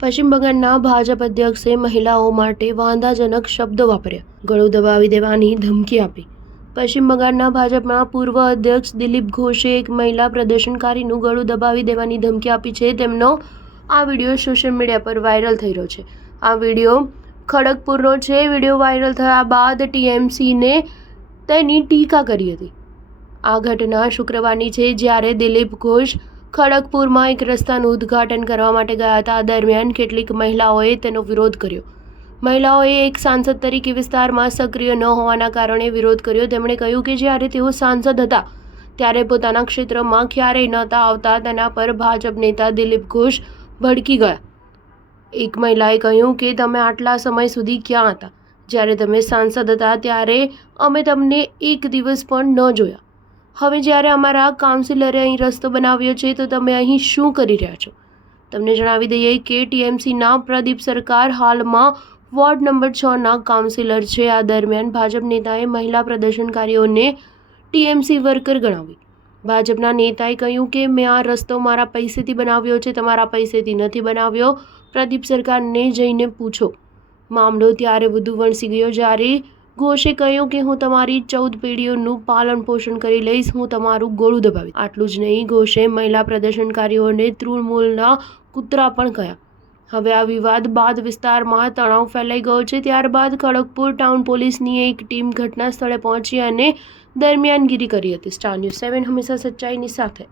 પશ્ચિમ બંગાળના ભાજપ અધ્યક્ષે મહિલાઓ માટે વાંધાજનક શબ્દો વાપર્યા, ગળું દબાવી દેવાની ધમકી આપી. પશ્ચિમ બંગાળના ભાજપના પૂર્વ અધ્યક્ષ દિલીપ ઘોષે એક મહિલા પ્રદર્શનકારીનું ગળું દબાવી દેવાની ધમકી આપી છે. તેમનો આ વિડીયો સોશિયલ મીડિયા પર વાયરલ થઈ રહ્યો છે. આ વિડીયો ખડગપુરનો છે. વિડીયો વાયરલ થયા બાદ ટીએમસીને તેની ટીકા કરી હતી. આ ઘટના શુક્રવારની છે, જ્યારે દિલીપ ઘોષ ખડગપુરમાં એક રસ્તાનું ઉદ્ઘાટન કરવા માટે ગયા હતા. આ દરમિયાન કેટલીક મહિલાઓએ તેનો વિરોધ કર્યો. મહિલાઓએ એક સાંસદ તરીકે વિસ્તારમાં સક્રિય ન હોવાના કારણે વિરોધ કર્યો. તેમણે કહ્યું કે જ્યારે તેઓ સાંસદ હતા ત્યારે પોતાના ક્ષેત્રમાં ક્યારેય નહોતા આવતા. તેના પર ભાજપ નેતા દિલીપ ઘોષ ભડકી ગયા. એક મહિલાએ કહ્યું કે તમે આટલા સમય સુધી ક્યાં હતા? જ્યારે તમે સાંસદ હતા ત્યારે અમે તમને એક દિવસ પણ ન જોયા. હવે જ્યારે અમારા કાઉન્સિલરે અહીં રસ્તો બનાવ્યો છે તો તમે અહીં શું કરી રહ્યા છો? તમને જણાવી દઈએ કે ટીએમસીના પ્રદીપ સરકાર હાલમાં વોર્ડ નંબર 6ના કાઉન્સિલર છે. આ દરમિયાન ભાજપ નેતાએ મહિલા પ્રદર્શનકારીઓને ટીએમસી વર્કર ગણાવી. ભાજપના નેતાએ કહ્યું કે મેં આ રસ્તો મારા પૈસેથી બનાવ્યો છે, તમારા પૈસેથી નથી બનાવ્યો. પ્રદીપ સરકારને જઈને પૂછો. મામલો ત્યારે વધુ વણસી ગયો જ્યારે ઘોષે કહ્યું કે હું તમારી 14 પેઢીઓનું પાલન પોષણ કરી લઈશ, હું તમારું ગળું દબાવીશ. આટલું જ નહીં, ઘોષે મહિલા પ્રદર્શનકારીઓને તૃણમૂલના કૂતરા પણ કહ્યા. હવે આ વિવાદ બાદ વિસ્તારમાં તણાવ ફેલાઈ ગયો છે. ત્યારબાદ ખડગપુર ટાઉન પોલીસની એક ટીમ ઘટના સ્થળે પહોંચી અને દરમિયાનગીરી કરી હતી. સ્ટાર ન્યૂઝ 7 હંમેશા સચ્ચાઈની સાથે.